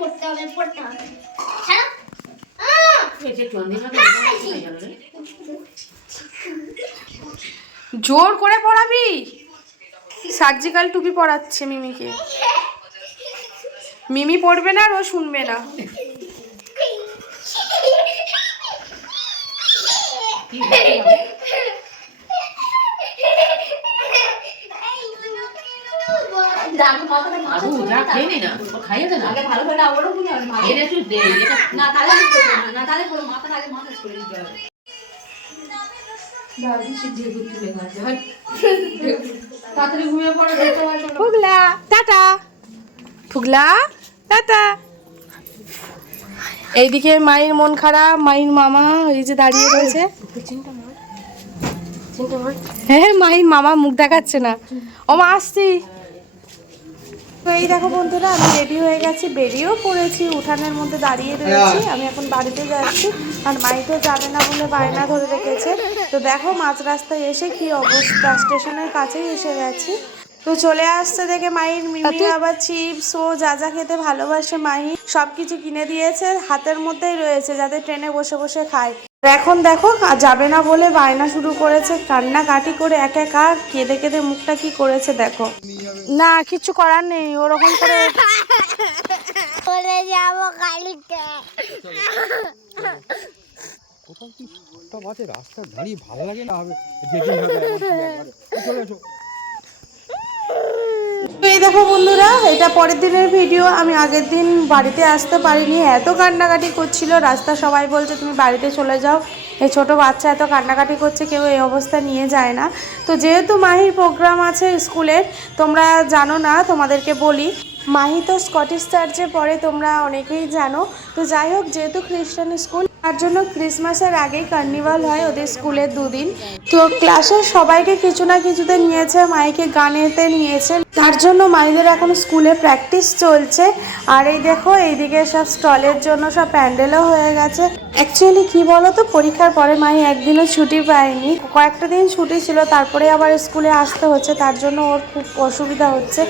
পড়তে হবে পড়তে হবে। জোর করে পড়াবি? সার্জিক্যাল টুপি পড়াচ্ছে মিমিকে। মিমি পড়বে না আর ও শুনবে না। ফুগলা টাটা। ফুগলা টাটা। এইদিকে মায়ের মন খারাপ মায়ের মামা এই যে দাঁড়িয়ে রয়েছে। হ্যাঁ মায়ের মামা মুখ দেখাচ্ছে না। ও মা আসছি। তো এই দেখো বন্ধুরা আমি রেডি হয়ে গেছি বেরিয়েও পড়েছি উঠানের মধ্যে দাঁড়িয়ে রয়েছি। আমি এখন বাড়িতে যাচ্ছি আর মাই তো যাবে না বলে বায়না ধরে রেখেছে। তো দেখো মাঝ রাস্তায় এসে কি অবস্থা স্টেশনের কাছেই এসে গেছি। তো চলে আসছে দেখে মাহির মিমি আবার চিপস ও যা যা খেতে ভালোবাসে মাহি সব কিছু কিনে দিয়েছে হাতের মধ্যেই রয়েছে যাতে ট্রেনে বসে বসে খায়। এখন দেখো যাবে না বলে বায়না শুরু করেছে কান্না কাটি করে এক এক আর কেঁদে কেঁদে মুখটা কি করেছে দেখো। না কিছু করার নেই ওরকম করে চলে যাব কালিতে কোথাও কি ফুটটা আছে? রাস্তা দাঁড়িয়ে ভালো লাগে না হবে। যেতেই হবে। চলে দেখো বন্ধুরা, এটা পরের দিনের ভিডিও আমি আগের দিন বাড়িতে আসতে পারিনি, এত কান্নাকাটি করছিল। রাস্তা সবাই বলছে, তুমি বাড়িতে চলে যাও। এই ছোট বাচ্চা এত কান্নাকাটি করছে, কেউ এই অবস্থা নিয়ে যায় না। তো যেহেতু মাহির প্রোগ্রাম আছে স্কুলের, তোমরা জানো না, তোমাদেরকে বলি। মাহি তো স্কটিশ চার্চে পড়ে, তোমরা অনেকেই জানো। তো যাই হোক, যেহেতু খ্রিস্টান স্কুল তার জন্য ক্রিসমাসের আগেই কার্নিভাল হয় ওদের স্কুলের দুদিন। তো ক্লাসের সবাইকে কিছু না কিছুতে নিয়েছে, মাইকে গানেতে নিয়েছে। তার জন্য মাইদের এখন স্কুলে প্র্যাকটিস চলছে। আর এই দেখো, এইদিকে সব স্টলের জন্য সব প্যান্ডেলও হয়ে গেছে। অ্যাকচুয়ালি কি বলো তো পরীক্ষার পরে মাই একদিনও ছুটি পায়নি। কয়েকটা দিন ছুটি ছিল, তারপরে আবার স্কুলে আসতে হচ্ছে। তার জন্য ওর খুব অসুবিধা হচ্ছে।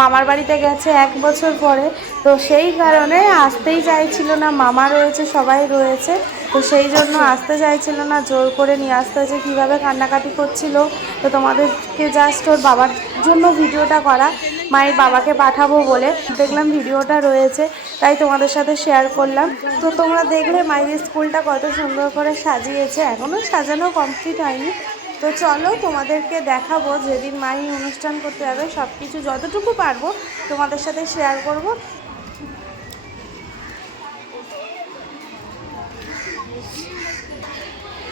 মামার বাড়িতে গেছে এক বছর পরে। তো সেই কারণে আসতেই চাইছিল না, মামা রয়েছে, সবাই রয়েছে। তো সেই জন্য আসতে চাইছিল না, জোর করে নিয়ে আসতে হয়েছে। কীভাবে কান্নাকাটি করছিল, তো তোমাদেরকে জাস্ট ওর বাবার জন্য ভিডিওটা করা, মায়ের বাবাকে পাঠাবো বলে। দেখলাম ভিডিওটা রয়েছে, তাই তোমাদের সাথে শেয়ার করলাম। তো তোমরা দেখলে মায়ের স্কুলটা কত সুন্দর করে সাজিয়েছে। এখনও সাজানো কমপ্লিট হয়নি। তো চলো তোমাদেরকে দেখাবো, যেদিন মাই অনুষ্ঠান করতে যাবে সব কিছু যতটুকু পারব তোমাদের সাথে শেয়ার করব।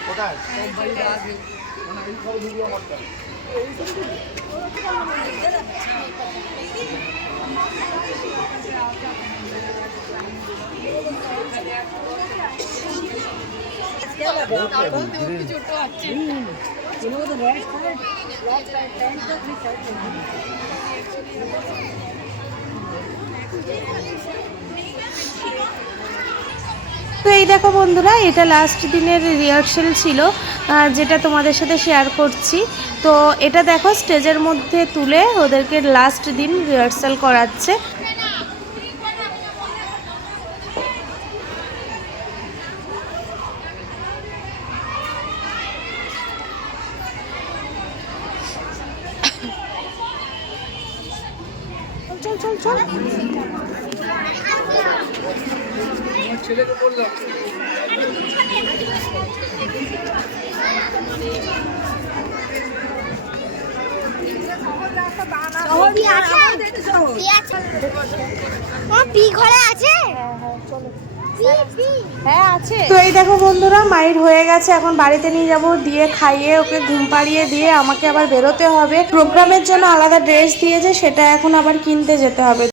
কোথায় সব বাড়িতে আছে মানে এই সব ভিডিও করতে হবে। তো এই দেখো বন্ধুরা, এটা লাস্ট দিনের রিহার্সেল ছিল যেটা তোমাদের সাথে শেয়ার করছি। তো এটা দেখো স্টেজের মধ্যে তুলে ওদেরকে লাস্ট দিন রিহার্সাল করাচ্ছে। চল চল চল। ছেলেকে তো এই দেখো বন্ধুরা মায়ের হয়ে গেছে। এখন বাড়িতে নিয়ে যাব, দিয়ে খাইয়ে ওকে ঘুম পাড়িয়ে দিয়ে আমাকে আবার বেরোতে হবে। প্রোগ্রামের জন্য আলাদা ড্রেস দিয়েছে, সেটা এখন আবার কিনতে যেতে হবে।